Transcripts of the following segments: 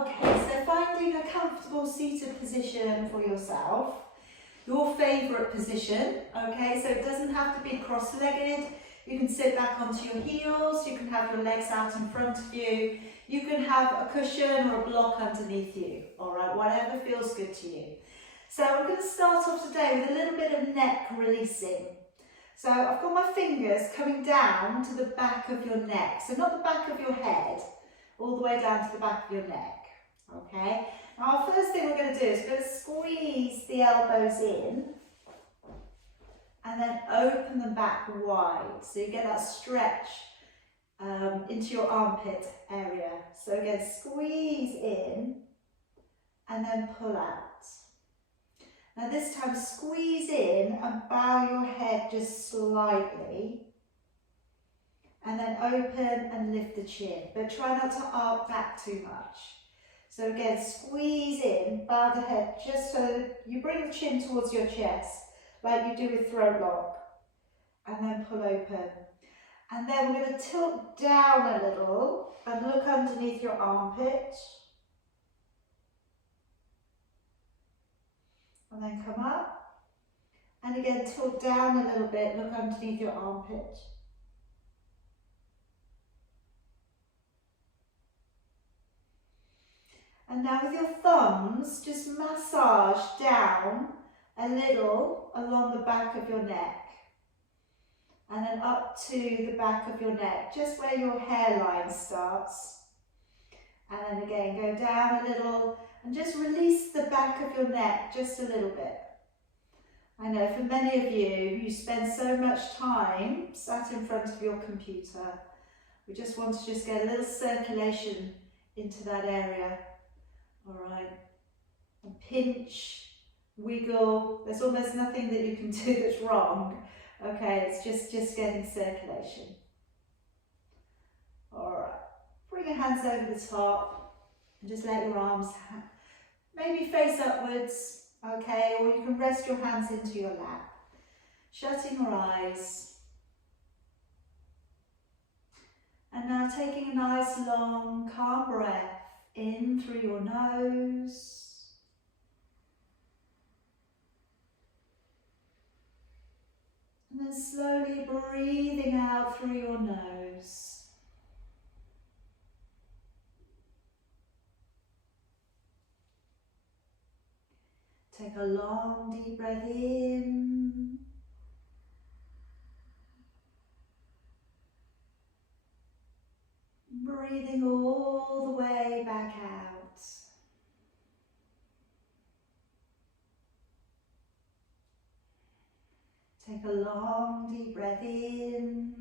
Okay, so finding a comfortable seated position for yourself, your favourite position, okay, so it doesn't have to be cross-legged. You can sit back onto your heels, you can have your legs out in front of you, you can have a cushion or a block underneath you, alright, whatever feels good to you. So I'm going to start off today with a little bit of neck releasing. So I've got my fingers coming down to the back of your neck, so not the back of your head, all the way down to the back of your neck, okay? Now our first thing we're going to do is we're going to squeeze the elbows in and then open them back wide, so you get that stretch into your armpit area. So again, squeeze in and then pull out. Now this time squeeze in and bow your head just slightly, and then open and lift the chin, but try not to arc back too much. So again, squeeze in, bow the head just so that you bring the chin towards your chest, like you do with throat lock, and then pull open. And then we're going to tilt down a little and look underneath your armpit. And then come up. And again, tilt down a little bit, look underneath your armpit. And now with your thumbs, just massage down a little along the back of your neck. And then up to the back of your neck, just where your hairline starts. And then again, go down a little and just release the back of your neck just a little bit. I know for many of you, you spend so much time sat in front of your computer. We just want to just get a little circulation into that area. All right, and pinch, wiggle. There's almost nothing that you can do that's wrong. Okay, it's just getting circulation. All right, bring your hands over the top and just let your arms maybe face upwards, okay, or you can rest your hands into your lap. Shutting your eyes. And now taking a nice long calm breath in through your nose. And then slowly breathing out through your nose. Take a long deep breath in. Breathing all the way back out. Take a long deep breath in.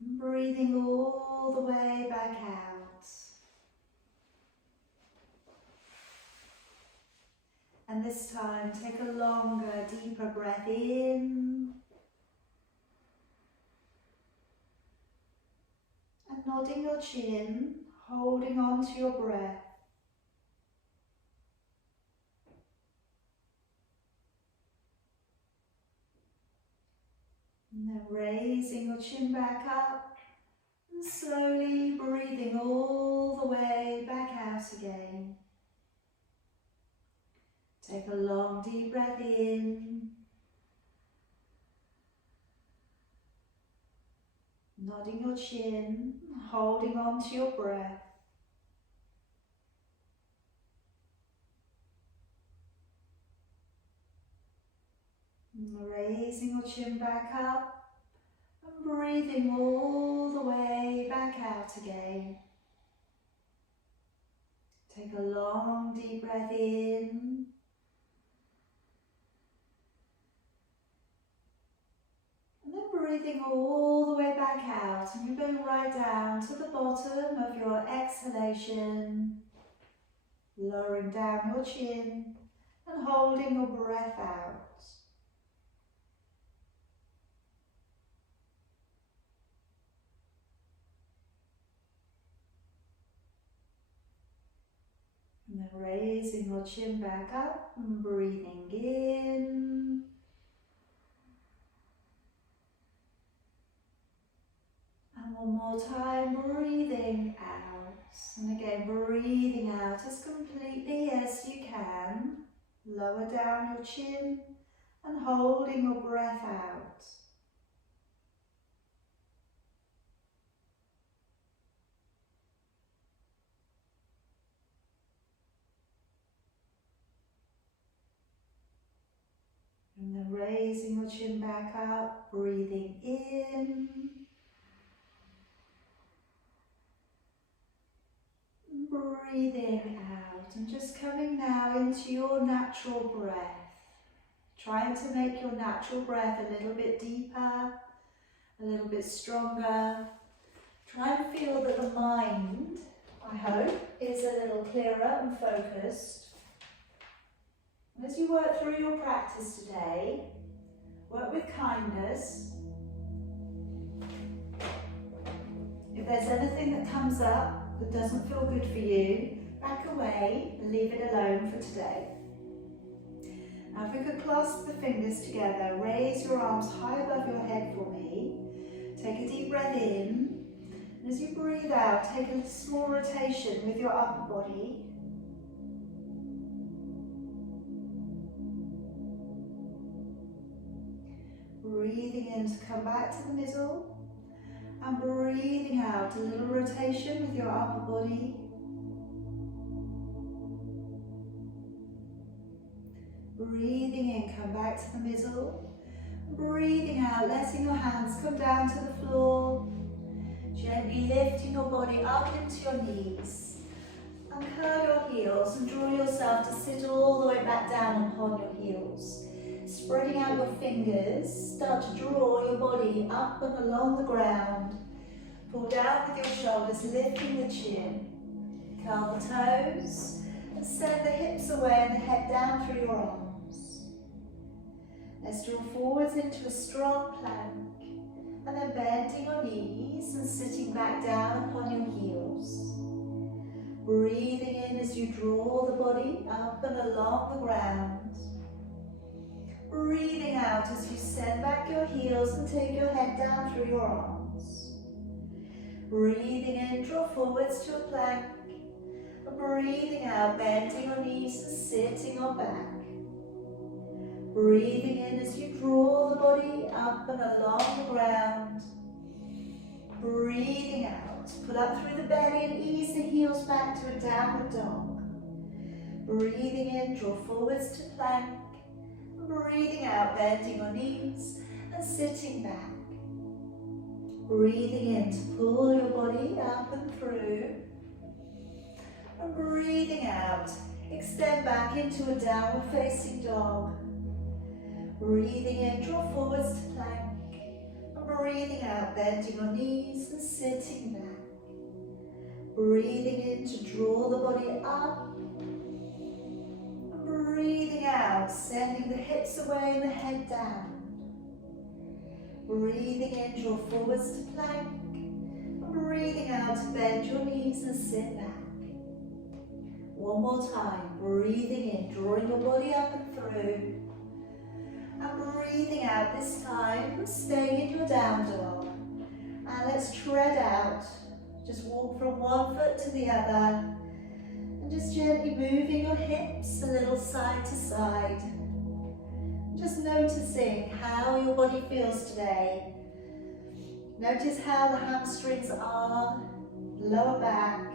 Breathing all the way back out. And this time, take a longer, deeper breath in. And nodding your chin, holding on to your breath. And then raising your chin back up and slowly breathing all the way back out again. Take a long deep breath in. Nodding your chin, holding on to your breath. And raising your chin back up and breathing all the way back out again. Take a long deep breath in. And then breathing all the way back out, and you're going right down to the bottom of your exhalation, lowering down your chin and holding your breath out. And then raising your chin back up and breathing in. more time, breathing out. And again, breathing out as completely as you can. Lower down your chin and holding your breath out. And then raising your chin back up, breathing in. Breathing out, and just coming now into your natural breath. Trying to make your natural breath a little bit deeper, a little bit stronger. Try and feel that the mind, I hope, is a little clearer and focused. And as you work through your practice today, work with kindness. If there's anything that comes up that doesn't feel good for you, back away and leave it alone for today. Now if we could clasp the fingers together, raise your arms high above your head for me. Take a deep breath in, and as you breathe out, take a small rotation with your upper body. Breathing in to come back to the middle, and breathing out, a little rotation with your upper body. Breathing in, come back to the middle. Breathing out, letting your hands come down to the floor. Gently lifting your body up into your knees. And curl your heels and draw yourself to sit all the way back down upon your heels. Spreading out your fingers, start to draw your body up and along the ground. Pull down with your shoulders, lifting the chin. Curl the toes and send the hips away and the head down through your arms. Let's draw forwards into a strong plank, and then bending your knees and sitting back down upon your heels. Breathing in as you draw the body up and along the ground. Breathing out as you send back your heels and take your head down through your arms. Breathing in, draw forwards to a plank. And breathing out, bending your knees and sitting on back. Breathing in as you draw the body up and along the ground. Breathing out, pull up through the belly and ease the heels back to a downward dog. Breathing in, draw forwards to plank. Breathing out, bending your knees and sitting back. Breathing in to pull your body up and through. And breathing out, extend back into a downward facing dog. Breathing in, draw forwards to plank. And breathing out, bending your knees and sitting back. Breathing in to draw the body up. And breathing out, sending the hips away and the head down. Breathing in, draw forwards to plank. And breathing out, bend your knees and sit back. One more time, breathing in, drawing your body up and through. And breathing out this time, staying in your down dog. And let's tread out. Just walk from one foot to the other. And just gently moving your hips a little side to side. Just noticing how your body feels today. Notice how the hamstrings are, lower back.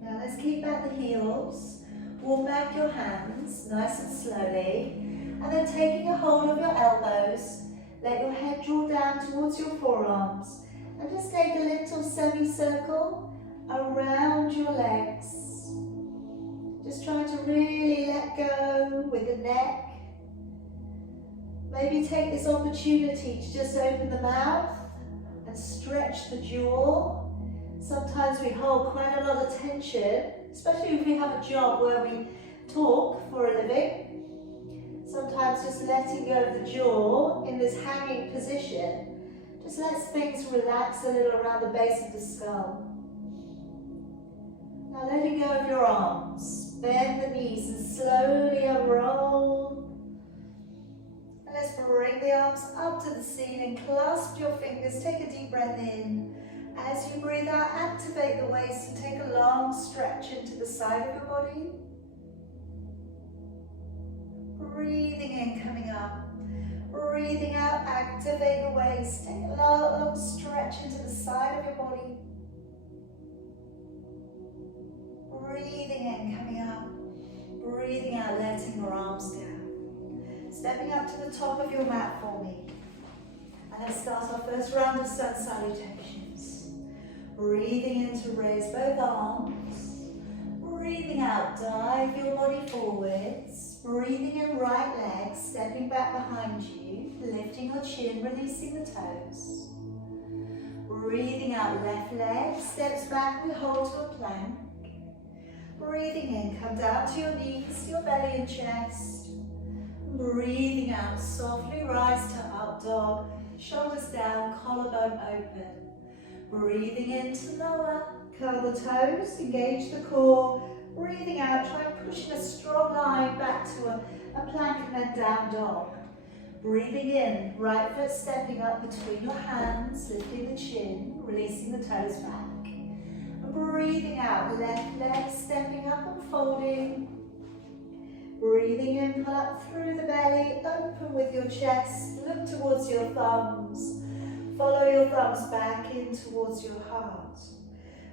Now let's keep back the heels, warm back your hands nice and slowly, and then taking a hold of your elbows, let your head draw down towards your forearms, and just take a little semicircle around your legs. Just trying to really let go with the neck. Maybe take this opportunity to just open the mouth and stretch the jaw. Sometimes we hold quite a lot of tension, especially if we have a job where we talk for a living. Sometimes just letting go of the jaw in this hanging position just lets things relax a little around the base of the skull. Now letting go of your arms, bend the knees and slowly unroll. bring the arms up to the ceiling, clasp your fingers, take a deep breath in. As you breathe out, activate the waist and take a long stretch into the side of your body. Breathing in, coming up. Breathing out, activate the waist, take a long stretch into the side of your body. Breathing in, coming up. Breathing out, letting your arms down. Stepping up to the top of your mat for me. And let's start our first round of sun salutations. Breathing in to raise both arms. Breathing out, dive your body forwards. Breathing in, right leg, stepping back behind you. Lifting your chin, releasing the toes. Breathing out, left leg, steps back, we hold to a plank. Breathing in, come down to your knees, your belly and chest. Breathing out, softly rise to up dog, shoulders down, collarbone open. Breathing in to lower, curl the toes, engage the core. Breathing out, try pushing a strong line back to a plank and then down dog. Breathing in, right foot stepping up between your hands, lifting the chin, releasing the toes back. Breathing out, left leg stepping up and folding. Breathing in, pull up through the belly, open with your chest, look towards your thumbs. Follow your thumbs back in towards your heart.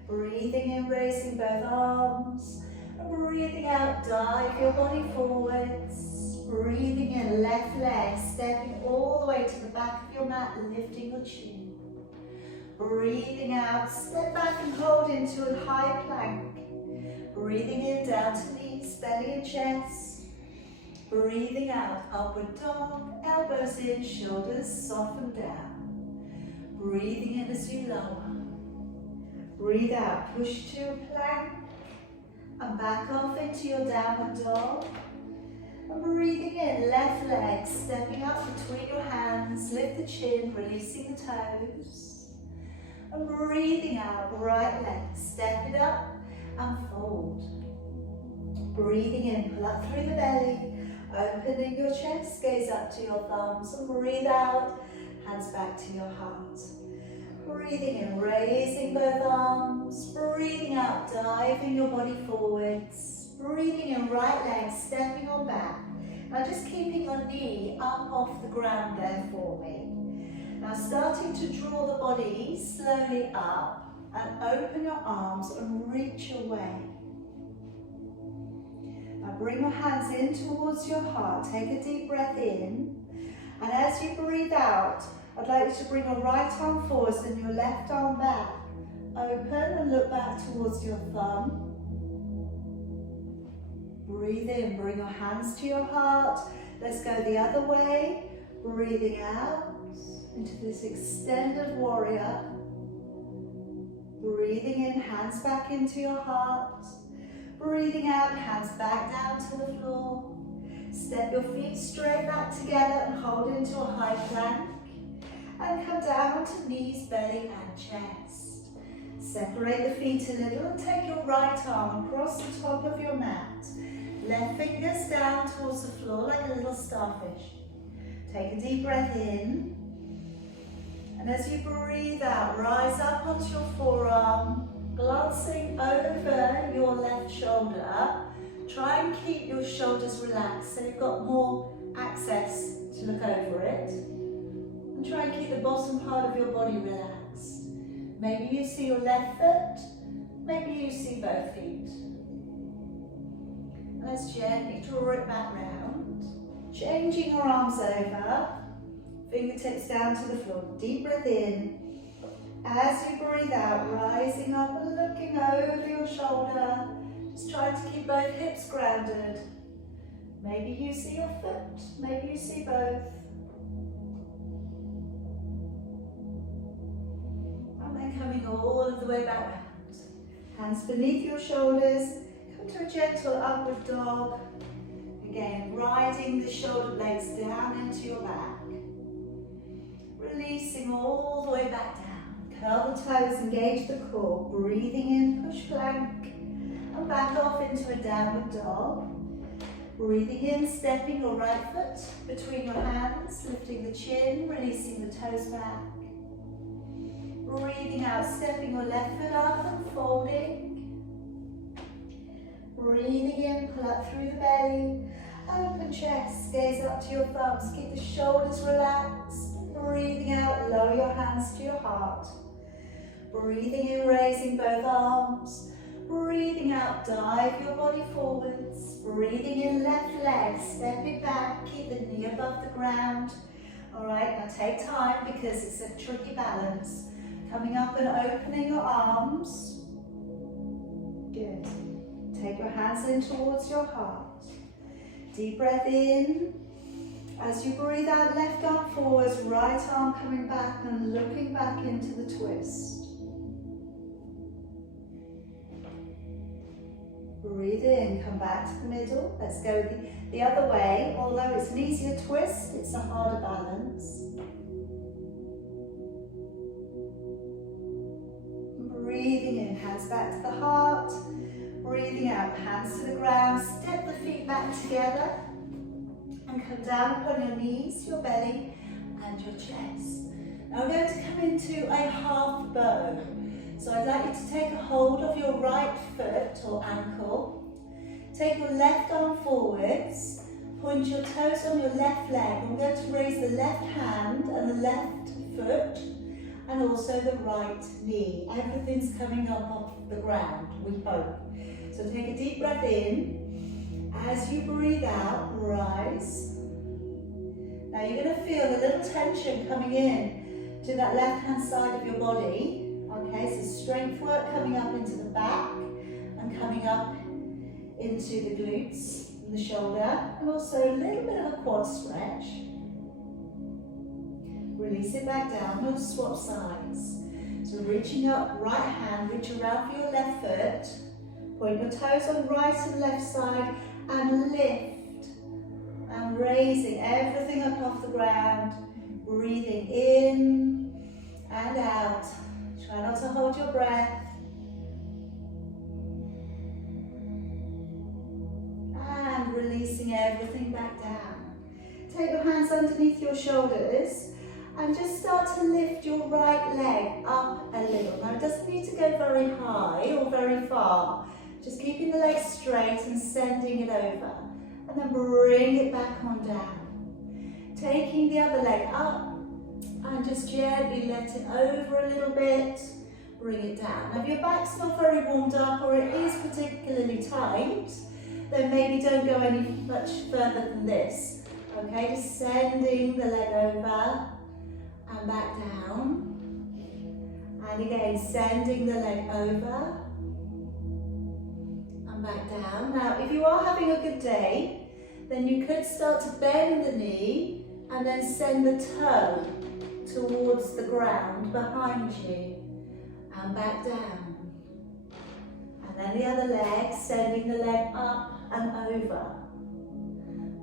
Breathing in, raising both arms. Breathing out, dive your body forwards. Breathing in, left leg stepping all the way to the back of your mat, lifting your chin. Breathing out, step back and hold into a high plank. Breathing in, down to knees, belly and chest. Breathing out, upward dog, elbows in, shoulders soften down. Breathing in as you lower. Breathe out, push to a plank and back off into your downward dog. And breathing in, left leg stepping up between your hands, lift the chin, releasing the toes. And breathing out, right leg, step it up and fold. Breathing in, pull up through the belly, opening your chest, gaze up to your thumbs, and breathe out, hands back to your heart. Breathing in, raising both arms, breathing out, diving your body forwards. Breathing in, right leg, stepping on back. Now just keeping your knee up off the ground there for me. Now starting to draw the body slowly up and open your arms and reach away. Now bring your hands in towards your heart, take a deep breath in, and as you breathe out, I'd like you to bring your right arm forwards and your left arm back. Open and look back towards your thumb. Breathe in, bring your hands to your heart. Let's go the other way. Breathing out into this extended warrior. Breathing in, hands back into your heart. Breathing out, hands back down to the floor. Step your feet straight back together and hold into a high plank. And come down to knees, belly and chest. Separate the feet a little and take your right arm across the top of your mat. Left fingers down towards the floor like a little starfish. Take a deep breath in. And as you breathe out, rise up onto your forearm, glancing over your left shoulder. Try and keep your shoulders relaxed so you've got more access to look over it. And try and keep the bottom part of your body relaxed. Maybe you see your left foot, maybe you see both feet. Let's gently draw it back round. Changing your arms over, fingertips down to the floor. Deep breath in. As you breathe out, rising up and looking over your shoulder. Just trying to keep both hips grounded. Maybe you see your foot, maybe you see both. And then coming all of the way back round. Hands beneath your shoulders. Come to a gentle upward dog. Again, riding the shoulder blades down into your back. Releasing all the way back down. Curl the toes, engage the core. Breathing in, push plank. And back off into a downward dog. Breathing in, stepping your right foot between your hands, lifting the chin, releasing the toes back. Breathing out, stepping your left foot up and folding. Breathing in, pull up through the belly. Open chest, gaze up to your thumbs, keep the shoulders relaxed. Breathing out, lower your hands to your heart. Breathing in, raising both arms. Breathing out, dive your body forwards. Breathing in, left leg, step it back, keep the knee above the ground. Alright, now take time because it's a tricky balance. Coming up and opening your arms. Good. Take your hands in towards your heart. Deep breath in. As you breathe out, left arm forwards, right arm coming back and looking back into the twist. Breathe in, come back to the middle. Let's go the other way. Although it's an easier twist, it's a harder balance. Breathing in, hands back to the heart. Breathing out, hands to the ground. Step the feet back together. And come down upon your knees, your belly, and your chest. Now we're going to come into a half bow. So I'd like you to take a hold of your right foot or ankle. Take your left arm forwards. Point your toes on your left leg. I'm going to raise the left hand and the left foot and also the right knee. Everything's coming up off the ground, we hope. So take a deep breath in. As you breathe out, rise. Now you're going to feel a little tension coming in to that left hand side of your body. Okay, so strength work coming up into the back and coming up into the glutes and the shoulder, and also a little bit of a quad stretch. Release it back down, we'll swap sides. So reaching up, right hand, reach around for your left foot, point your toes on right and left side and lift and raising everything up off the ground, breathing in and out. Try not to hold your breath. And releasing everything back down. Take your hands underneath your shoulders and just start to lift your right leg up a little. Now it doesn't need to go very high or very far. Just keeping the leg straight and sending it over. And then bring it back on down. Taking the other leg up. And just gently let it over a little bit, bring it down. Now if your back's not very warmed up or it is particularly tight, then maybe don't go any much further than this. Okay, just sending the leg over and back down. And again, sending the leg over and back down. Now if you are having a good day, then you could start to bend the knee and then send the toe towards the ground behind you and back down. And then the other leg, sending the leg up and over.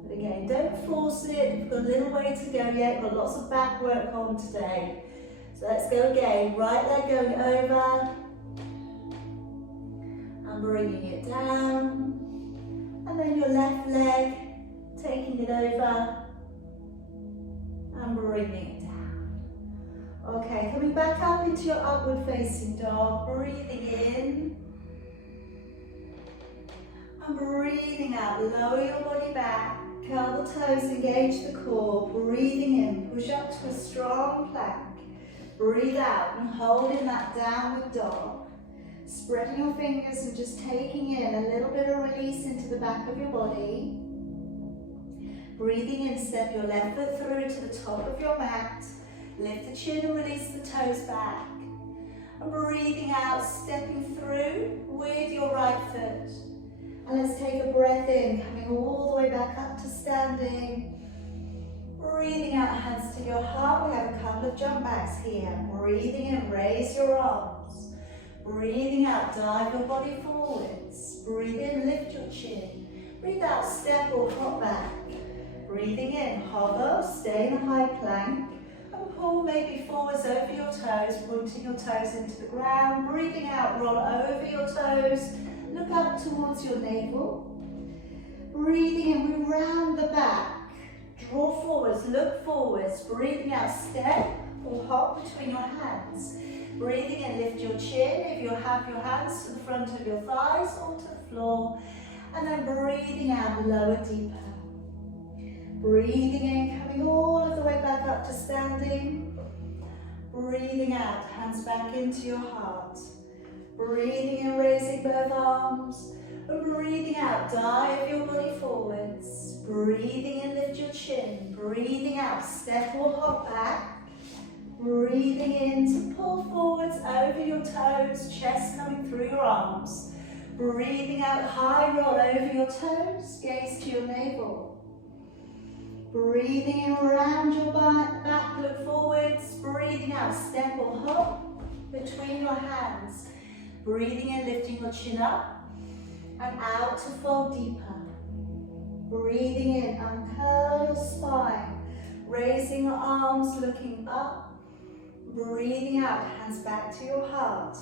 But again, don't force it. You've got a little way to go yet. Got lots of back work on today. So let's go again. Right leg going over and bringing it down. And then your left leg, taking it over and bringing it down. Okay, coming back up into your upward facing dog, breathing in and breathing out. Lower your body back, curl the toes, engage the core, breathing in, push up to a strong plank. Breathe out and hold in that downward dog. Spreading your fingers and just taking in a little bit of release into the back of your body. Breathing in, step your left foot through to the top of your mat. Lift the chin and release the toes back. And breathing out, stepping through with your right foot. And let's take a breath in, coming all the way back up to standing. Breathing out, hands to your heart. We have a couple of jump backs here. Breathing in, raise your arms. Breathing out, dive your body forwards. Breathe in, lift your chin. Breathe out, step or hop back. Breathing in, hover, stay in a high plank. Pull maybe forwards over your toes, pointing your toes into the ground. Breathing out, roll over your toes. Look up towards your navel. Breathing in, we round the back. Draw forwards, look forwards. Breathing out, step or hop between your hands. Breathing in, lift your chin if you have your hands to the front of your thighs or to the floor. And then breathing out, lower deeper. Breathing in, coming all of the way back up to standing. Breathing out, hands back into your heart. Breathing in, raising both arms. And breathing out, dive your body forwards. Breathing in, lift your chin. Breathing out, step or hop back. Breathing in to pull forwards over your toes, chest coming through your arms. Breathing out, high roll over your toes, gaze to your navel. Breathing in, round your back, look forwards. Breathing out, step or hop between your hands. Breathing in, lifting your chin up and out to fold deeper. Breathing in, uncurl your spine. Raising your arms, looking up. Breathing out, hands back to your heart.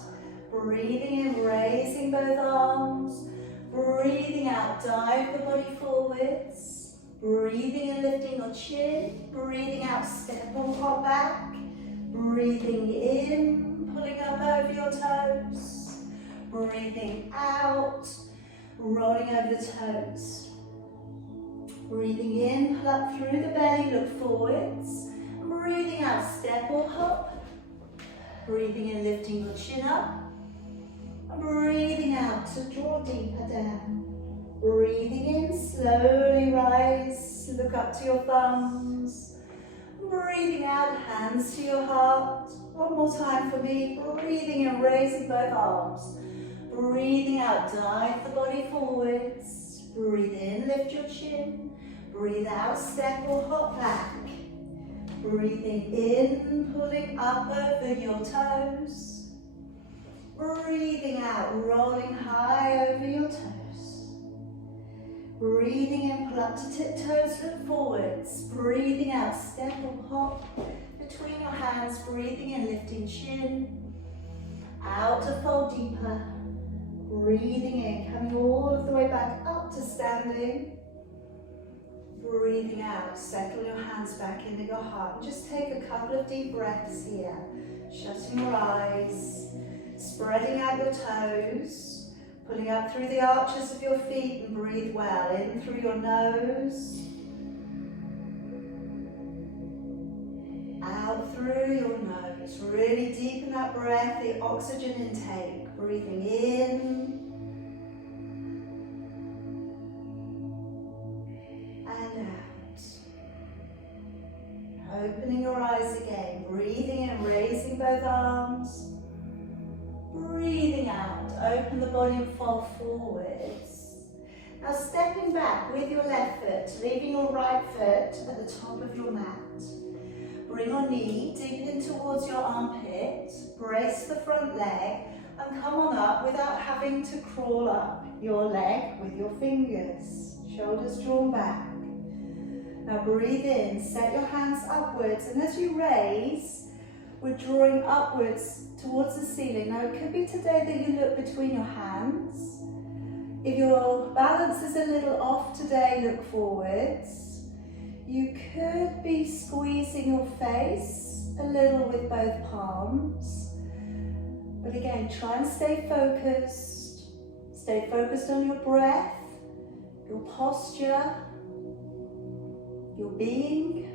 Breathing in, raising both arms. Breathing out, dive the body forwards. Breathing in, lifting your chin. Breathing out, step or hop back. Breathing in, pulling up over your toes. Breathing out, rolling over the toes. Breathing in, pull up through the belly, look forwards. Breathing out, step or hop. Breathing in, lifting your chin up. Breathing out to draw deeper down. Breathing in, slowly rise, look up to your thumbs. Breathing out, hands to your heart. One more time for me. Breathing in, raising both arms. Breathing out, dive the body forwards. Breathe in, lift your chin. Breathe out, step or hop back. Breathing in, pulling up over your toes. Breathing out, rolling high over your toes. Breathing in, pull up to tiptoes, look forwards. Breathing out, step or hop between your hands. Breathing in, lifting chin. Out to fold deeper. Breathing in, coming all of the way back up to standing. Breathing out, settle your hands back into your heart. And just take a couple of deep breaths here. Shutting your eyes, spreading out your toes. Pulling up through the arches of your feet and breathe well. In through your nose. Out through your nose. Really deepen that breath, the oxygen intake. Breathing in. And out. Opening your eyes again. Breathing in, raising both arms. Breathing out, open the body and fall forwards. Now stepping back with your left foot, leaving your right foot at the top of your mat. Bring your knee deep in towards your armpit, brace the front leg and come on up without having to crawl up your leg with your fingers. Shoulders drawn back. Now breathe in, set your hands upwards and as you raise, we're drawing upwards towards the ceiling. Now it could be today that you look between your hands. If your balance is a little off today, look forwards. You could be squeezing your face a little with both palms. But again, try and stay focused. Stay focused on your breath, your posture, your being.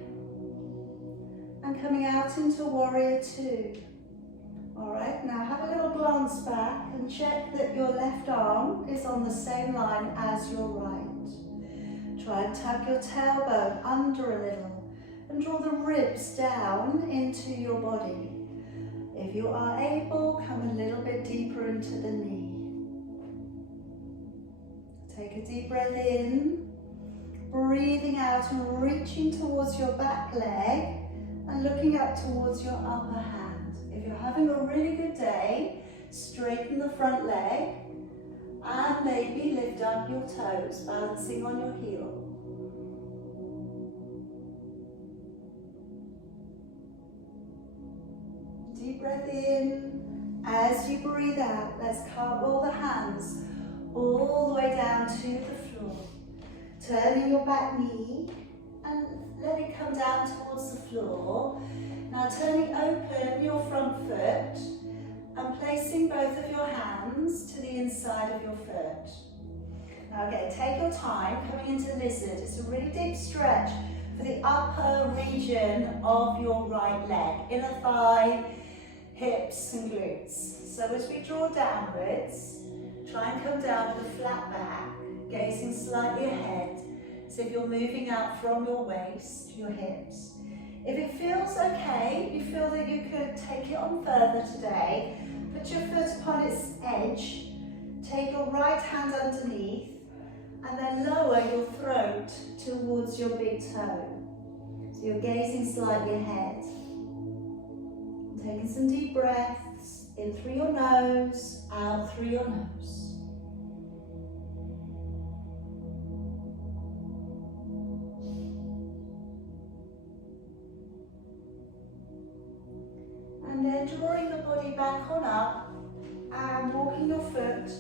And coming out into Warrior Two. Alright, now have a little glance back and check that your left arm is on the same line as your right. Try and tuck your tailbone under a little and draw the ribs down into your body. If you are able, come a little bit deeper into the knee. Take a deep breath in, breathing out and reaching towards your back leg and looking up towards your upper hand. If you're having a really good day, straighten the front leg and maybe lift up your toes, balancing on your heel. Deep breath in. As you breathe out, let's cartwheel the hands all the way down to the floor. Turning your back knee and let it come down towards the floor. Now turning open your front foot and placing both of your hands to the inside of your foot. Now again, take your time coming into lizard. It's a really deep stretch for the upper region of your right leg, inner thigh, hips and glutes. So as we draw downwards, try and come down with a flat back, gazing slightly ahead, as if you're moving out from your waist to your hips. If it feels okay, you feel that you could take it on further today, put your foot upon its edge, take your right hand underneath, and then lower your throat towards your big toe. So you're gazing slightly ahead. Taking some deep breaths, in through your nose, out through your nose. And then drawing the body back on up and walking your foot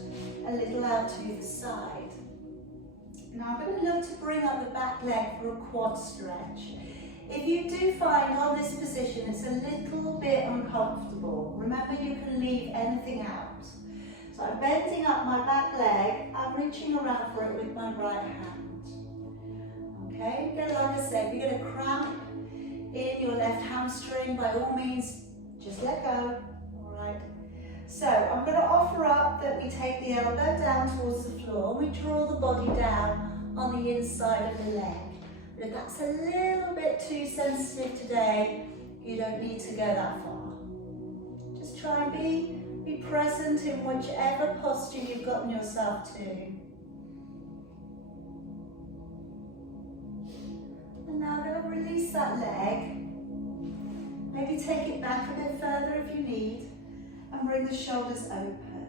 a little out to the side. Now I'm going to look to bring up the back leg for a quad stretch. If you do find on this position it's a little bit uncomfortable, remember you can leave anything out. So I'm bending up my back leg, I'm reaching around for it with my right hand. Okay, like I said, you're going to cramp in your left hamstring, by all means just let go, alright. So I'm going to offer up that we take the elbow down towards the floor, we draw the body down on the inside of the leg. But if that's a little bit too sensitive today, you don't need to go that far. Just try and be present in whichever posture you've gotten yourself to. And now I'm going to release that leg. Maybe take it back a bit further if you need, and bring the shoulders open.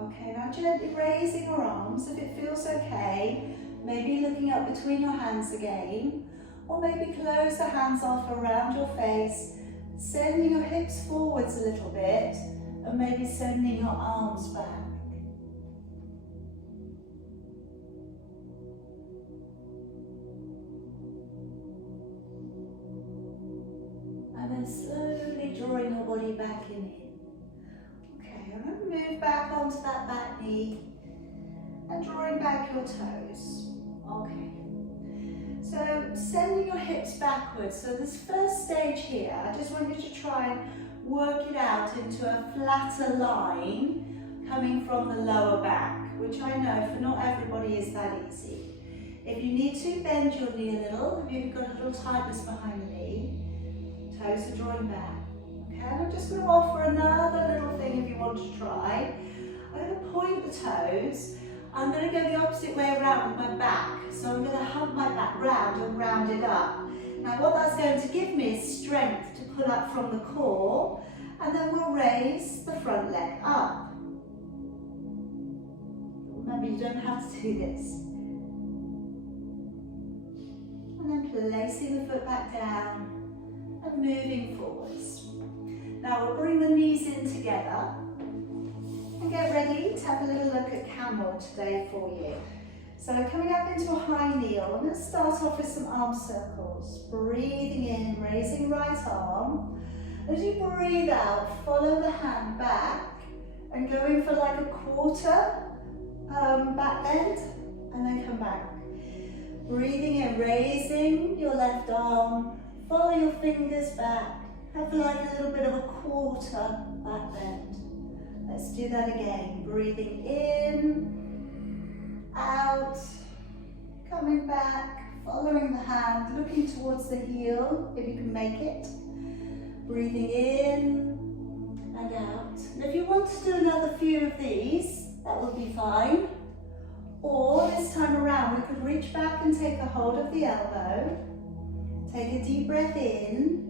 Okay, now gently raising your arms if it feels okay. Maybe looking up between your hands again, or maybe close the hands off around your face, sending your hips forwards a little bit, and maybe sending your arms back. And then slowly drawing your body back in. Okay, I'm going to move back onto that back knee and drawing back your toes. Okay. So sending your hips backwards. So this first stage here, I just want you to try and work it out into a flatter line coming from the lower back, which I know for not everybody is that easy. If you need to, bend your knee a little. If you've got a little tightness behind the knee, toes are drawing back. Okay, and I'm just going to offer another little thing if you want to try. I'm going to point the toes. I'm going to go the opposite way around with my back. So I'm going to hump my back round and round it up. Now what that's going to give me is strength to pull up from the core, and then we'll raise the front leg up. Remember, you don't have to do this. And then placing the foot back down and moving forwards. Now we'll bring the knees in together. And get ready to have a little look at camel today for you. So coming up into a high kneel, I'm going to start off with some arm circles. Breathing in, raising right arm. As you breathe out, follow the hand back and going for like a quarter back bend, and then come back. Breathing in, raising your left arm, follow your fingers back, have like a little bit of a quarter back bend. Let's do that again. Breathing in, out, coming back, following the hand, looking towards the heel, if you can make it. Breathing in and out. And if you want to do another few of these, that would be fine. Or this time around, we could reach back and take a hold of the elbow. Take a deep breath in.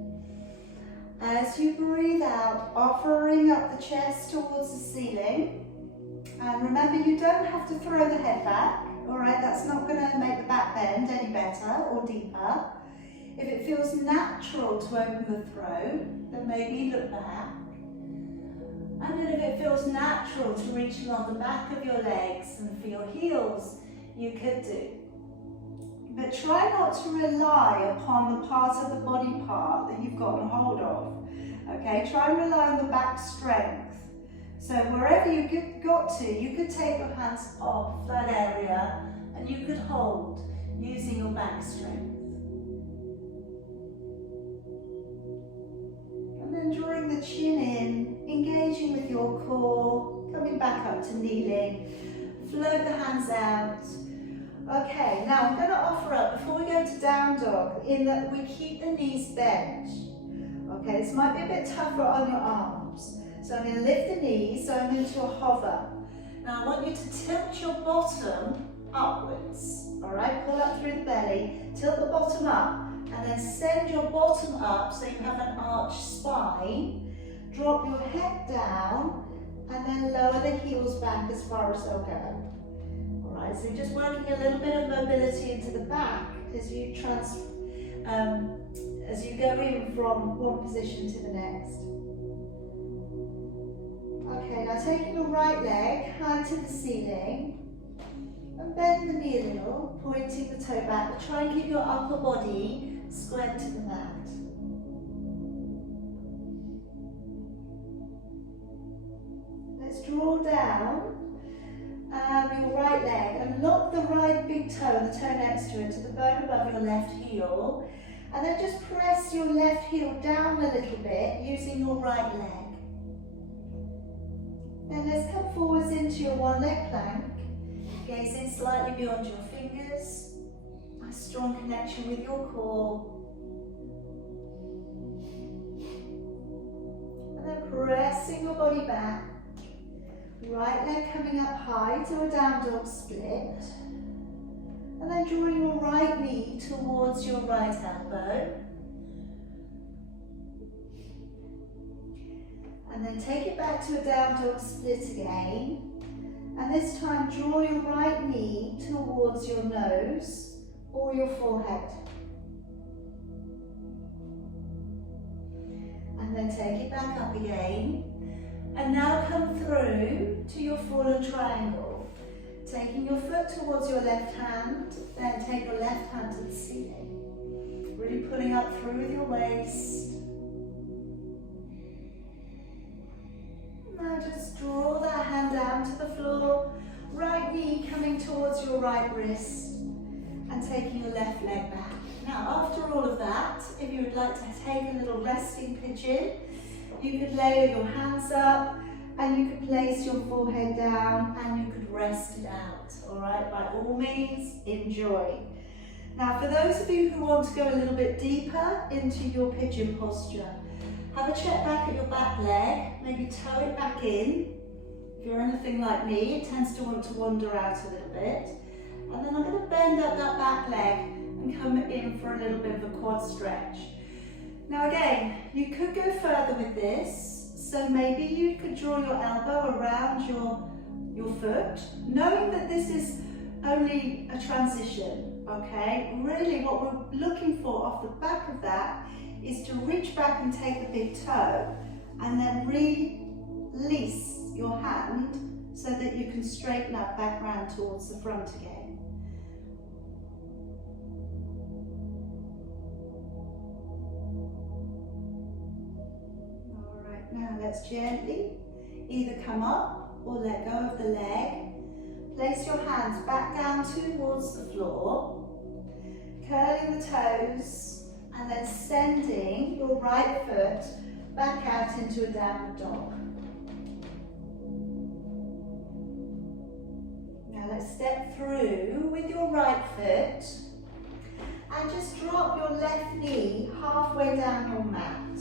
As you breathe out, offering up the chest towards the ceiling. And remember, you don't have to throw the head back, all right? That's not going to make the back bend any better or deeper. If it feels natural to open the throat, then maybe look back. And then if it feels natural to reach along the back of your legs and for your heels you could do. But try not to rely upon the part of the body part that you've gotten hold of. Okay, try and rely on the back strength. So wherever you got to, you could take your hands off that area and you could hold using your back strength. And then drawing the chin in, engaging with your core, coming back up to kneeling, float the hands out. Okay, now I'm going to offer up, before we go to down dog, in that we keep the knees bent. Okay, this might be a bit tougher on your arms. So I'm going to lift the knees, so I'm into a hover. Now I want you to tilt your bottom upwards. Alright, pull up through the belly, tilt the bottom up, and then send your bottom up so you have an arched spine. Drop your head down, and then lower the heels back as far as they'll go. Alright, so just working a little bit of mobility into the back as you go in from one position to the next. Okay, now taking your right leg high to the ceiling and bend the knee a little, pointing the toe back, but try and keep your upper body squared to the mat. Let's draw down your right leg and lock the right big toe and the toe next to it to the bone above your left heel, and then just press your left heel down a little bit using your right leg. Then let's come forwards into your one leg plank, gazing slightly beyond your fingers, a strong connection with your core. And then pressing your body back, right leg coming up high to a down dog split. And then drawing your right knee towards your right elbow. And then take it back to a down dog split again. And this time draw your right knee towards your nose or your forehead. And then take it back up again. And now come through to your fallen triangle. Taking your foot towards your left hand, then take your left hand to the ceiling. Really pulling up through with your waist. Now just draw that hand down to the floor, right knee coming towards your right wrist and taking your left leg back. Now after all of that, if you would like to take a little resting pigeon, you could layer your hands up and you could place your forehead down and you could rest it out, all right? By all means, enjoy. Now for those of you who want to go a little bit deeper into your pigeon posture, have a check back at your back leg, maybe toe it back in. If you're anything like me, it tends to want to wander out a little bit. And then I'm going to bend up that back leg and come in for a little bit of a quad stretch. Now again, you could go further with this. So maybe you could draw your elbow around your foot, knowing that this is only a transition, okay? Really what we're looking for off the back of that is to reach back and take the big toe and then release your hand so that you can straighten up back round towards the front again. All right, now let's gently either come up or let go of the leg. Place your hands back down towards the floor, curling the toes, and then sending your right foot back out into a downward dog. Now let's step through with your right foot and just drop your left knee halfway down your mat.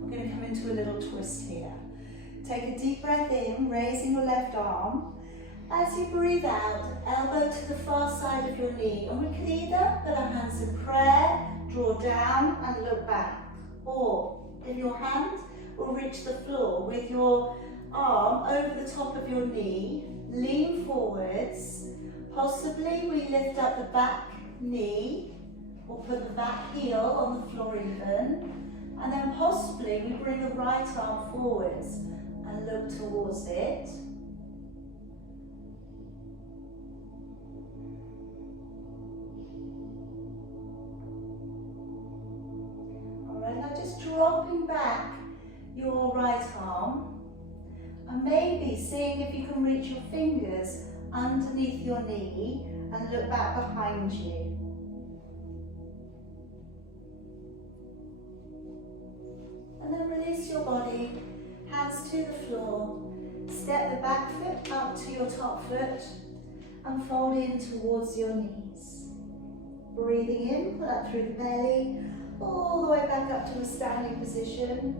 We're going to come into a little twist here. Take a deep breath in, raising your left arm. As you breathe out, elbow to the far side of your knee, and we can either put our hands in prayer, draw down and look back, or if your hand will reach the floor with your arm over the top of your knee, lean forwards, possibly we lift up the back knee or put the back heel on the floor even, and then possibly we bring the right arm forwards and look towards it. dropping back your right arm and maybe seeing if you can reach your fingers underneath your knee and look back behind you. And then release your body, hands to the floor. Step the back foot up to your top foot and fold in towards your knees. Breathing in, pull up through the belly, all the way back up to a standing position.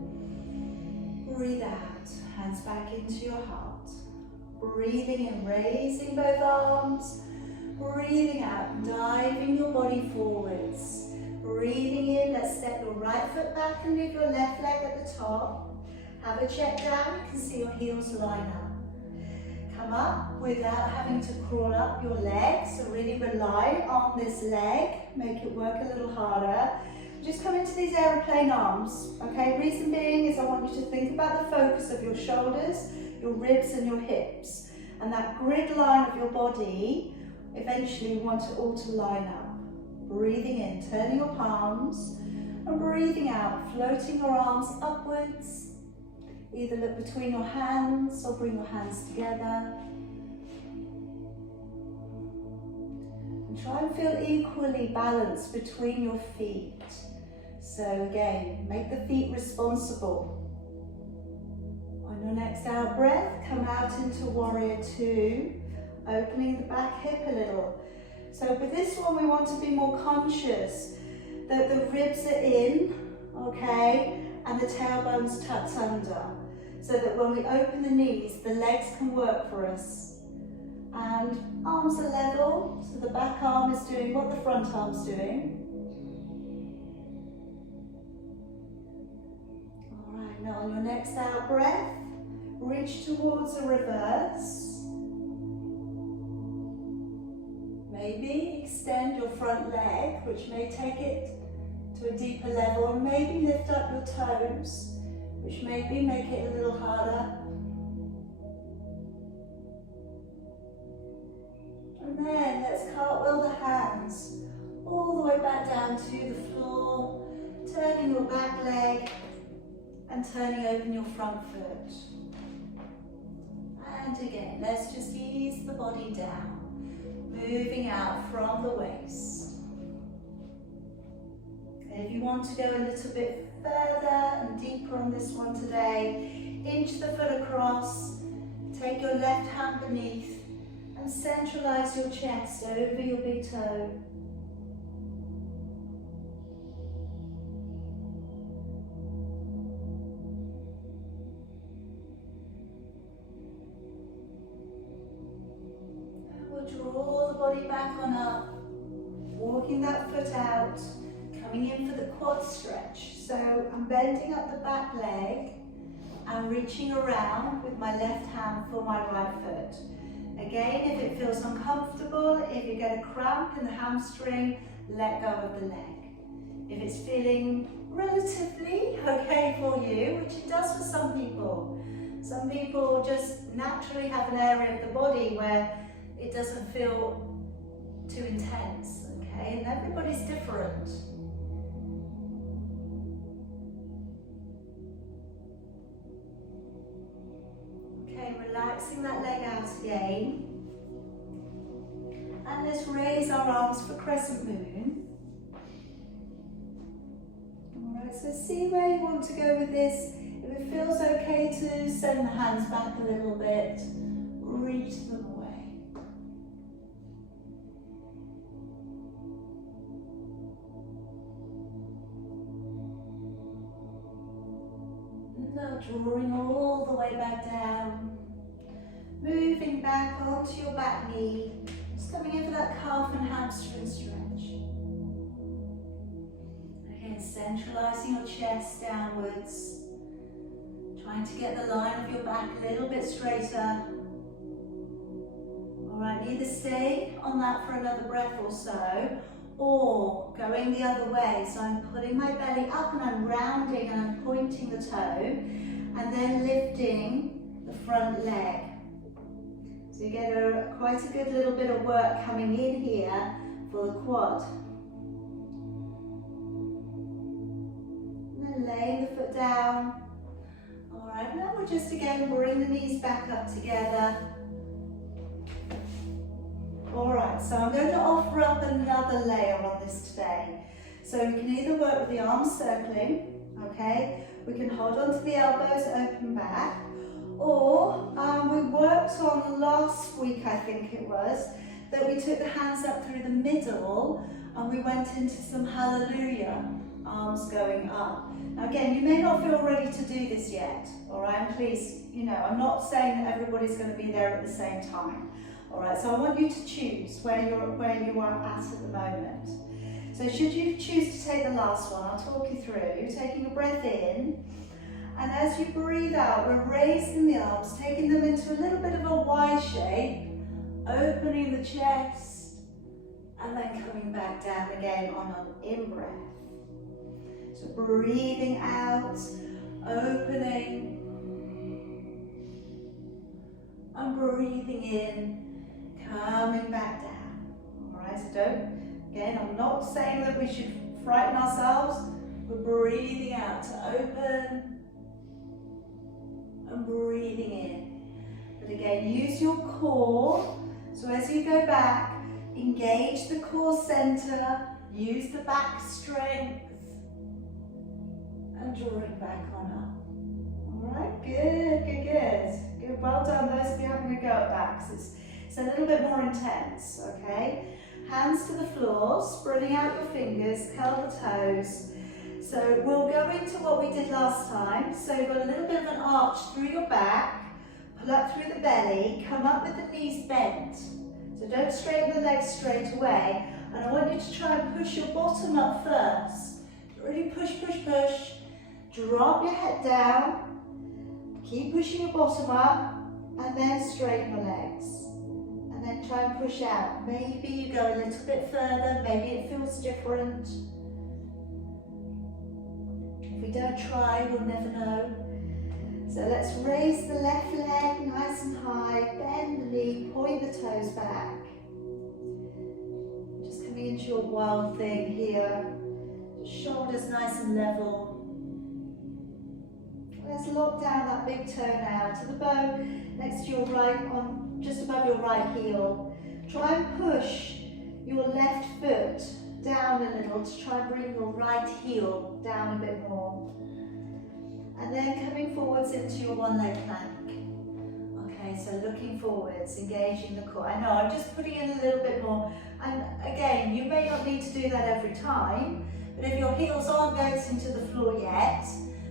Breathe out, hands back into your heart. Breathing in, raising both arms. Breathing out, diving your body forwards. Breathing in, let's step your right foot back and leave your left leg at the top. Have a check down, you can see your heels line up. Come up without having to crawl up your legs, so really rely on this leg, make it work a little harder. Just come into these aeroplane arms, okay? Reason being is I want you to think about the focus of your shoulders, your ribs and your hips, and that grid line of your body. Eventually you want it all to line up. Breathing in, turning your palms, and breathing out, floating your arms upwards. Either look between your hands or bring your hands together. And try and feel equally balanced between your feet. So again, make the feet responsible. On your next out breath, come out into Warrior Two, opening the back hip a little. So with this one, we want to be more conscious that the ribs are in, okay, and the tailbone's tucked under, so that when we open the knees, the legs can work for us. And arms are level, so the back arm is doing what the front arm's doing. All right, now on your next out breath, reach towards a reverse. Maybe extend your front leg, which may take it to a deeper level, and maybe lift up your toes, which maybe make it a little harder. And then let's cartwheel the hands all the way back down to the floor, turning your back leg and turning open your front foot. And again, let's just ease the body down. Moving out from the waist. And if you want to go a little bit further and deeper on this one today, inch the foot across, take your left hand beneath and centralize your chest over your big toe. Draw the body back on up, walking that foot out, coming in for the quad stretch. So I'm bending up the back leg and reaching around with my left hand for my right foot. Again, if it feels uncomfortable, if you get a cramp in the hamstring, let go of the leg. If it's feeling relatively okay for you, which it does for some people just naturally have an area of the body where it doesn't feel too intense, okay? And everybody's different. Okay, relaxing that leg out again. And let's raise our arms for Crescent Moon. Alright, so see where you want to go with this. If it feels okay to send the hands back a little bit, reach them away. Now drawing all the way back down, moving back onto your back knee, just coming in for that calf and hamstring stretch. Again, centralizing your chest downwards, trying to get the line of your back a little bit straighter. Alright, either stay on that for another breath or so, or going the other way. So I'm putting my belly up and I'm rounding and I'm pointing the toe and then lifting the front leg. So you get quite a good little bit of work coming in here for the quad. And then laying the foot down. All right, now we'll just again bring the knees back up together. All right, so I'm going to offer up another layer on this today. So we can either work with the arms circling, okay? We can hold on to the elbows, open back, or we worked on last week, I think it was, that we took the hands up through the middle and we went into some hallelujah, arms going up. Now again, you may not feel ready to do this yet, all right? And please, you know, I'm not saying that everybody's going to be there at the same time, all right? So I want you to choose where you are at the moment. So should you choose to take the last one, I'll talk you through, taking a breath in, and as you breathe out, we're raising the arms, taking them into a little bit of a Y shape, opening the chest, and then coming back down again on an in-breath. So breathing out, opening, and breathing in, coming back down. All right, so again, I'm not saying that we should frighten ourselves. We're breathing out to open and breathing in. But again, use your core. So as you go back, engage the core center, use the back strength, and drawing back on up. All right, good, good, good. Good, well done, those of you having a go at backs. It's a little bit more intense, okay? Hands to the floor, spreading out your fingers, curl the toes. So we'll go into what we did last time. So you've got a little bit of an arch through your back, pull up through the belly, come up with the knees bent. So don't straighten the legs straight away. And I want you to try and push your bottom up first. Really push, push, push. Drop your head down. Keep pushing your bottom up and then straighten the legs. And then try and push out. Maybe you go a little bit further, maybe it feels different. If we don't try, we'll never know. So let's raise the left leg nice and high, bend the knee, point the toes back. Just coming into your wild thing here. Shoulders nice and level. Let's lock down that big toe now to the bone next to your right, on just above your right heel. Try and push your left foot down a little to try and bring your right heel down a bit more. And then coming forwards into your one leg plank. Okay, so looking forwards, engaging the core. I know, I'm just putting in a little bit more. And again, you may not need to do that every time, but if your heels aren't going into the floor yet,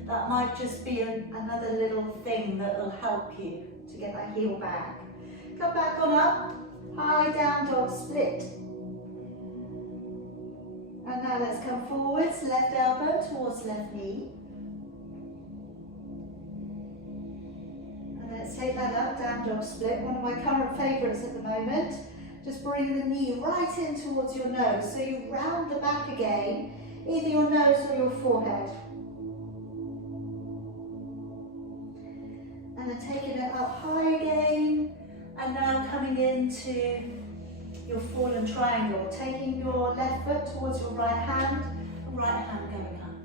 that might just be another little thing that will help you to get that heel back. Come back on up, high down dog split. And now let's come forwards, left elbow towards left knee. And let's take that up, down dog split, one of my current favourites at the moment. Just bring the knee right in towards your nose, so you round the back again, either your nose or your forehead. And then taking it up high again, and now coming into your fallen triangle, taking your left foot towards your right hand, and right hand going up.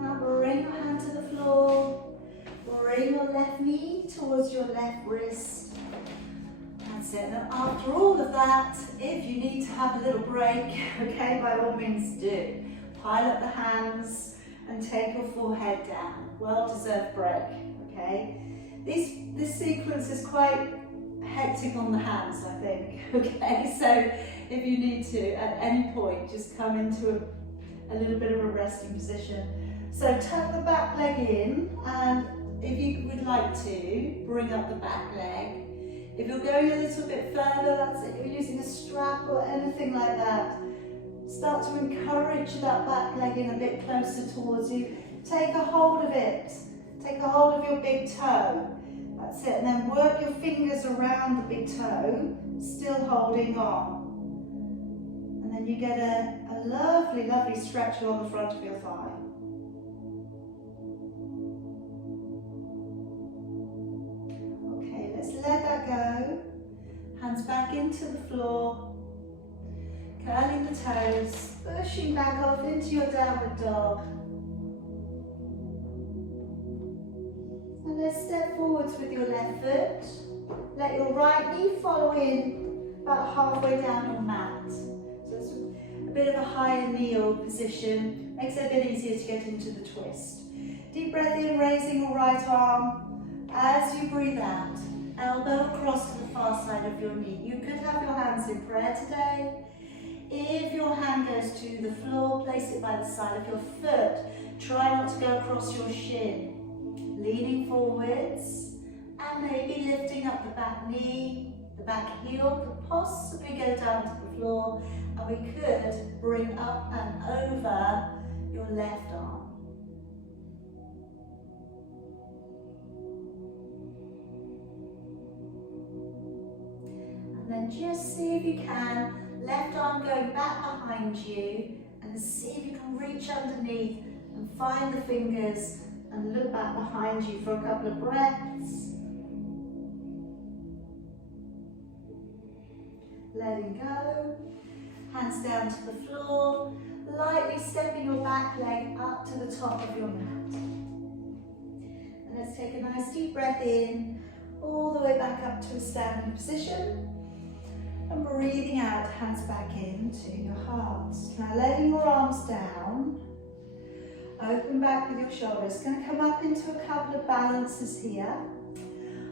Now bring your hand to the floor, bring your left knee towards your left wrist. That's it. And after all of that, if you need to have a little break, okay, by all means do. Pile up the hands and take your forehead down. Well-deserved break, okay? This sequence is quite hectic on the hands, I think, okay? So if you need to, at any point, just come into a little bit of a resting position. So tuck the back leg in, and if you would like to, bring up the back leg. If you're going a little bit further, that's it, you're using a strap or anything like that, start to encourage that back leg in a bit closer towards you. Take a hold of it. Take a hold of your big toe. That's it. And then work your fingers around the big toe, still holding on. And then you get a lovely, lovely stretch along the front of your thigh. Okay, let's let that go. Hands hands back into the floor, curling the toes, pushing back off into your downward dog. And let's step forwards with your left foot. Let your right knee follow in about halfway down your mat. So it's a bit of a higher kneel position, makes it a bit easier to get into the twist. Deep breath in, raising your right arm. As you breathe out, elbow across to the far side of your knee. You could have your hands in prayer today. If your hand goes to the floor, place it by the side of your foot. Try not to go across your shin. Leaning forwards and maybe lifting up the back knee, the back heel could possibly go down to the floor, and we could bring up and over your left arm. And then just see if you can, left arm going back behind you, and see if you can reach underneath and find the fingers and look back behind you for a couple of breaths. Letting go. Hands down to the floor. Lightly stepping your back leg up to the top of your mat. And let's take a nice deep breath in, all the way back up to a standing position. And breathing out, hands back into your heart. Now letting your arms down. Open back with your shoulders. Going to come up into a couple of balances here.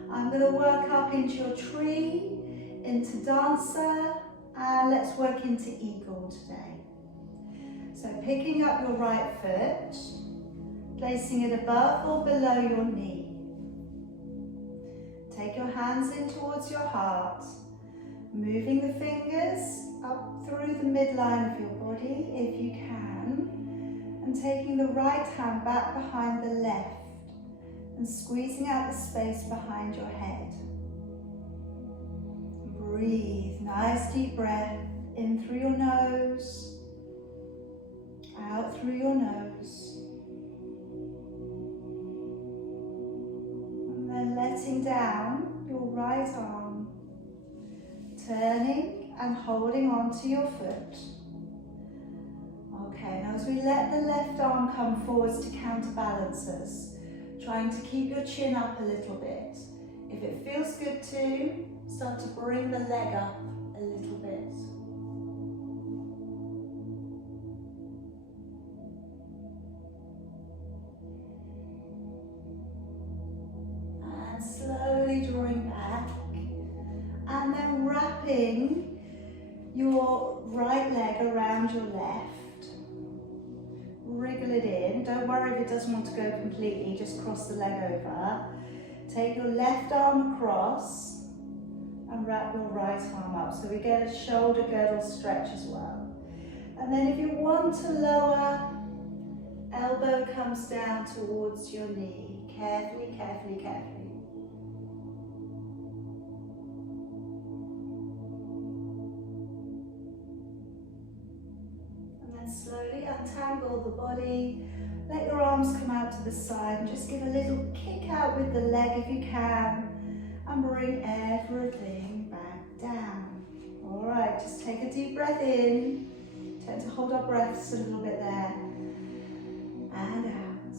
I'm going to work up into your tree, into dancer, and let's work into eagle today. So picking up your right foot, placing it above or below your knee. Take your hands in towards your heart, moving the fingers up through the midline of your body if you can. And taking the right hand back behind the left and squeezing out the space behind your head. Breathe, nice deep breath, in through your nose, out through your nose. And then letting down your right arm, turning and holding on to your foot. Okay, now as we let the left arm come forwards to counterbalance us, trying to keep your chin up a little bit. If it feels good to, start to bring the leg up a little bit. And slowly drawing back, and then wrapping your right leg around your left. Wriggle it in. Don't worry if it doesn't want to go completely, just cross the leg over. Take your left arm across and wrap your right arm up. So we get a shoulder girdle stretch as well. And then if you want to lower, elbow comes down towards your knee. Carefully, carefully, carefully. Slowly untangle the body, let your arms come out to the side and just give a little kick out with the leg if you can, and bring everything back down. Alright, just take a deep breath in, tend to hold our breaths a little bit there, and out.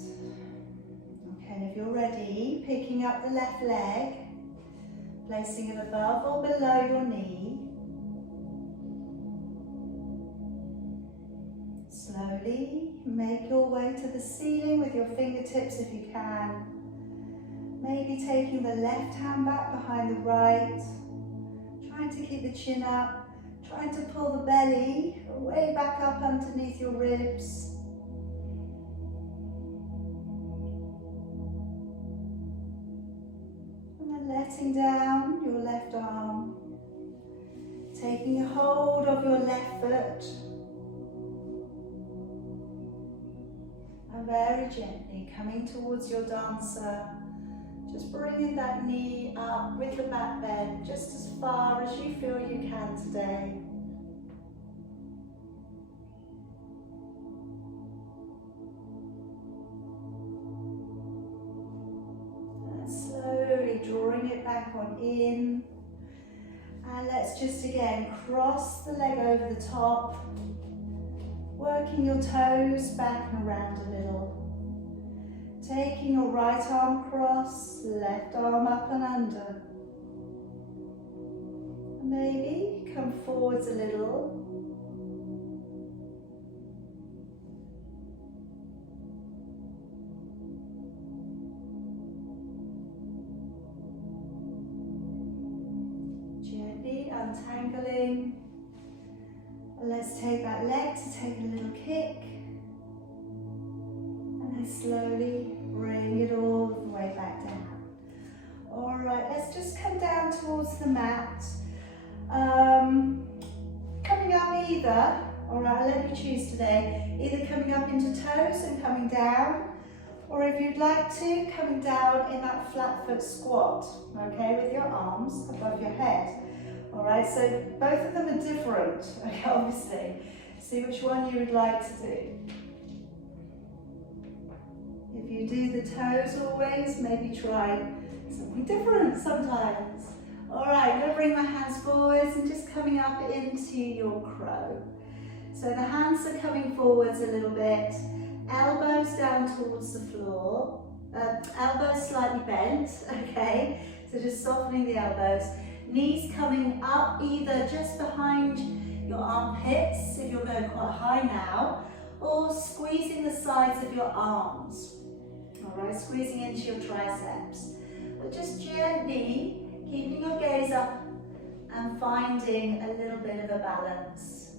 Okay, and if you're ready, picking up the left leg, placing it above or below your knee. Slowly make your way to the ceiling with your fingertips if you can. Maybe taking the left hand back behind the right. Trying to keep the chin up. Trying to pull the belly way back up underneath your ribs. And then letting down your left arm. Taking a hold of your left foot. And very gently coming towards your dancer, just bringing that knee up with the back bend just as far as you feel you can today. And slowly drawing it back on in And let's just again cross the leg over the top, working your toes back and around a little. Taking your right arm across, left arm up and under. Maybe come forwards a little. Gently untangling. And let's take that leg to take a little kick. And then slowly bring it all the way back down. All right, let's just come down towards the mat. Coming up either, all right, I'll let you choose today, either coming up into toes and coming down, or if you'd like to, coming down in that flat foot squat, okay, with your arms above your head. All right, so both of them are different, okay, obviously. See which one you would like to do. If you do the toes always, maybe try something different sometimes. All right, I'm going to bring my hands forwards and just coming up into your crow. So the hands are coming forwards a little bit, elbows down towards the floor, elbows slightly bent, okay? So just softening the elbows. Knees coming up either just behind your armpits, if you're going quite high now, or squeezing the sides of your arms. All right, squeezing into your triceps. But just gently keeping your gaze up and finding a little bit of a balance.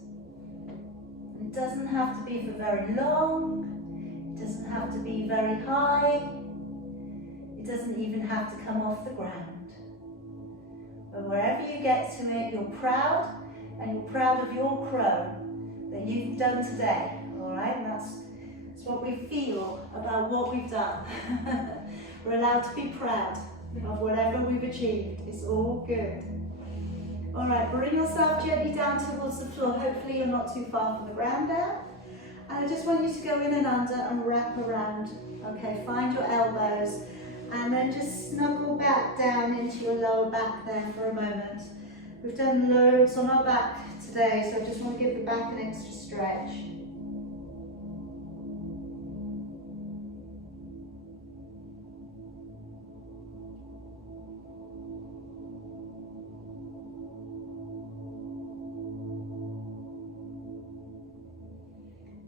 It doesn't have to be for very long, it doesn't have to be very high, it doesn't even have to come off the ground. But wherever you get to it, you're proud, and you're proud of your crow that you've done today, all right? And that's what we feel about what we've done. We're allowed to be proud of whatever we've achieved. It's all good. All right, bring yourself gently down towards the floor. Hopefully you're not too far from the ground now. And I just want you to go in and under and wrap around. Okay, find your elbows and then just snuggle back down into your lower back there for a moment. We've done loads on our back today, so I just want to give the back an extra stretch.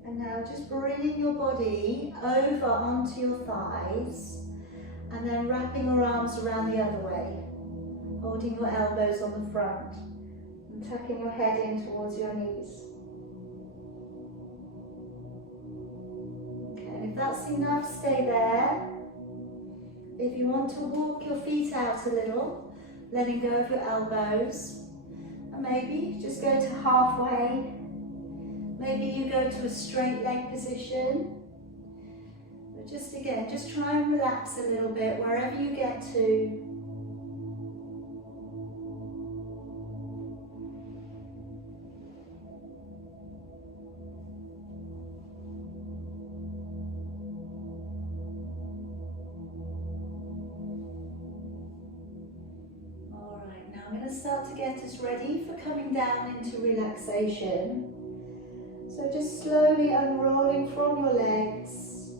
And now just bringing your body over onto your thighs and then wrapping your arms around the other way, holding your elbows on the front and tucking your head in towards your knees. Okay, and if that's enough, stay there. If you want to walk your feet out a little, letting go of your elbows, and maybe just go to halfway. Maybe you go to a straight leg position. But just again, just try and relax a little bit wherever you get to. All right, now I'm going to start to get us ready for coming down into relaxation. So just slowly unrolling from your legs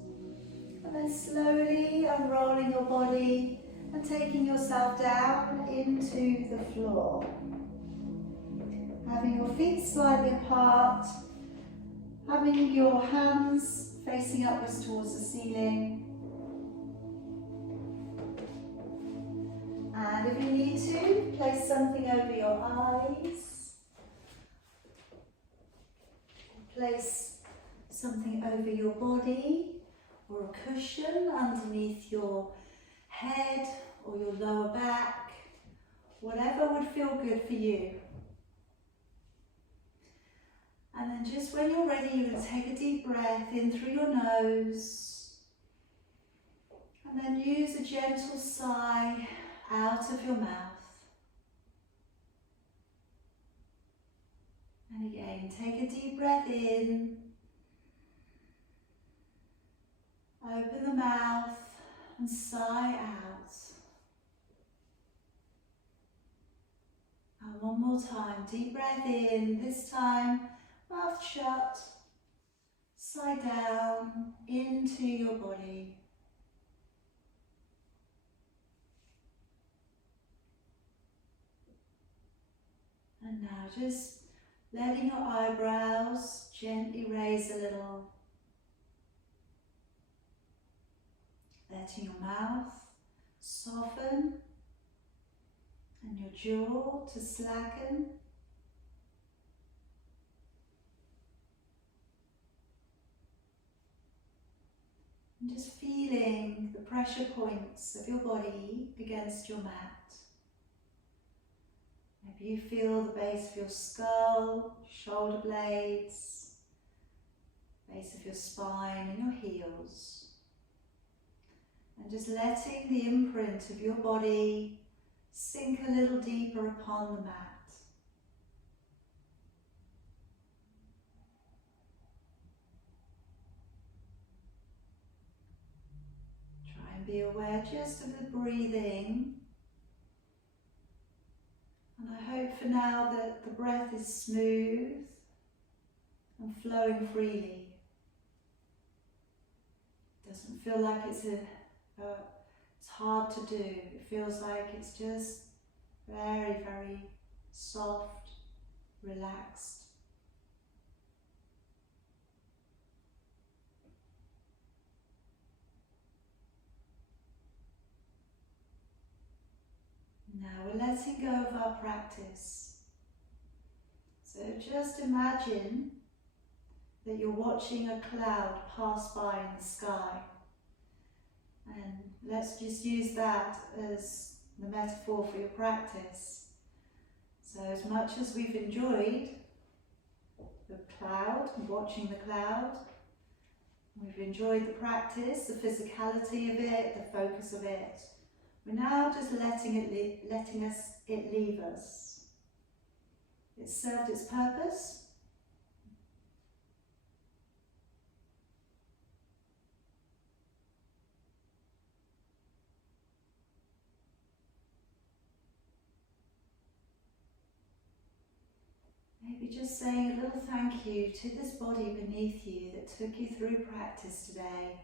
and then slowly unrolling your body and taking yourself down into the floor. Having your feet slightly apart, having your hands facing upwards towards the ceiling. And if you need to, place something over your eyes. Place something over your body or a cushion underneath your head or your lower back, whatever would feel good for you. And then just when you're ready, you're going to take a deep breath in through your nose and then use a gentle sigh out of your mouth. And again, take a deep breath in, open the mouth and sigh out. And one more time, deep breath in, this time mouth shut, side down into your body. And now just letting your eyebrows gently raise a little. Letting your mouth soften and your jaw to slacken. And just feeling the pressure points of your body against your mat. Maybe you feel the base of your skull, shoulder blades, base of your spine and your heels. And just letting the imprint of your body sink a little deeper upon the mat. Try and be aware just of the breathing. And I hope for now that the breath is smooth and flowing freely. It doesn't feel like it's hard to do. It feels like it's just very, very soft, relaxed. Now we're letting go of our practice. So just imagine that you're watching a cloud pass by in the sky. And let's just use that as the metaphor for your practice. So as much as we've enjoyed the cloud, watching the cloud, we've enjoyed the practice, the physicality of it, the focus of it, we're now just letting it leave us. It's served its purpose. Maybe just saying a little thank you to this body beneath you that took you through practice today.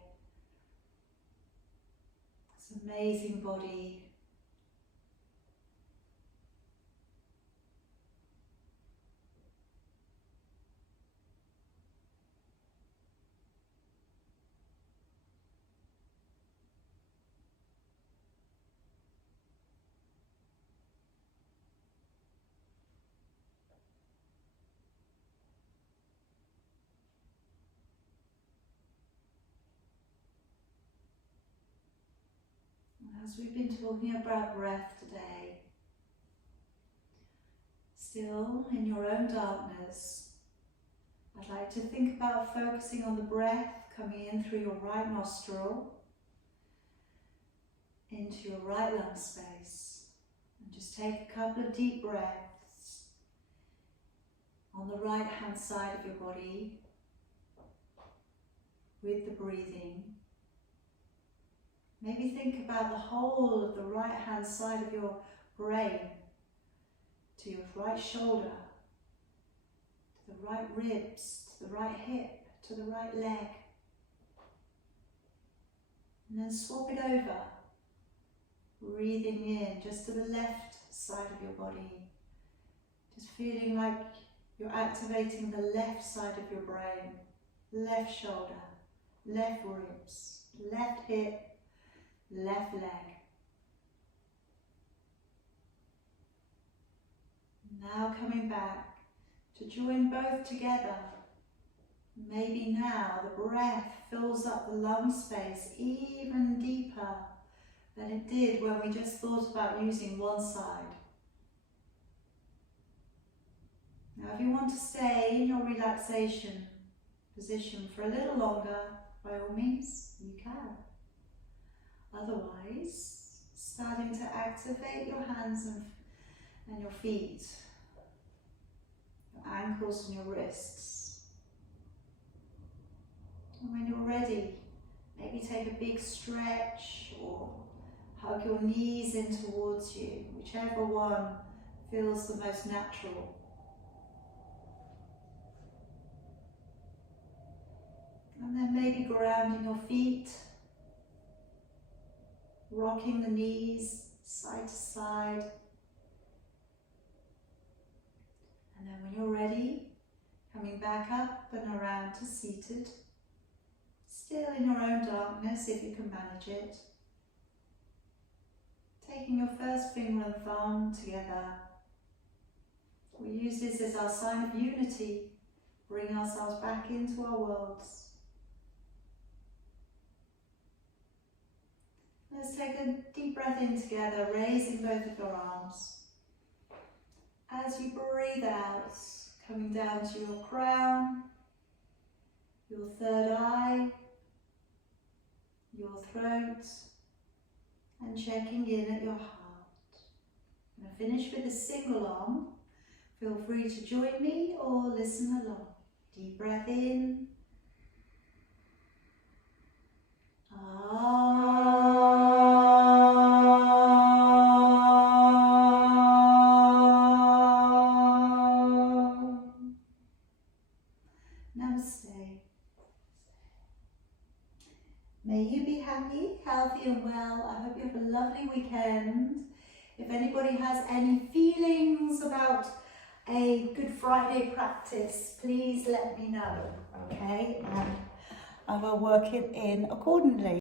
This amazing body. As we've been talking about breath today, still in your own darkness, I'd like to think about focusing on the breath coming in through your right nostril into your right lung space. And just take a couple of deep breaths on the right hand side of your body with the breathing. Maybe think about the whole of the right hand side of your brain to your right shoulder, to the right ribs, to the right hip, to the right leg. And then swap it over, breathing in just to the left side of your body. Just feeling like you're activating the left side of your brain, left shoulder, left ribs, left hip, left leg. Now coming back to join both together. Maybe now the breath fills up the lung space even deeper than it did when we just thought about using one side. Now if you want to stay in your relaxation position for a little longer, by all means, you can. Otherwise, starting to activate your hands and your feet, your ankles and your wrists. And when you're ready, maybe take a big stretch or hug your knees in towards you, whichever one feels the most natural. And then maybe grounding your feet, rocking the knees side to side. And then when you're ready, coming back up and around to seated, still in your own darkness if you can manage it. Taking your first finger and thumb together. We use this as our sign of unity, bring ourselves back into our worlds. Let's take a deep breath in together, raising both of your arms. As you breathe out, coming down to your crown, your third eye, your throat, and checking in at your heart. I'm going to finish with a single arm. Feel free to join me or listen along. Deep breath in. Namaste. May you be happy, healthy and well. I hope you have a lovely weekend. If anybody has any feelings about a Good Friday practice, please let me know, okay? And I will work it in accordingly.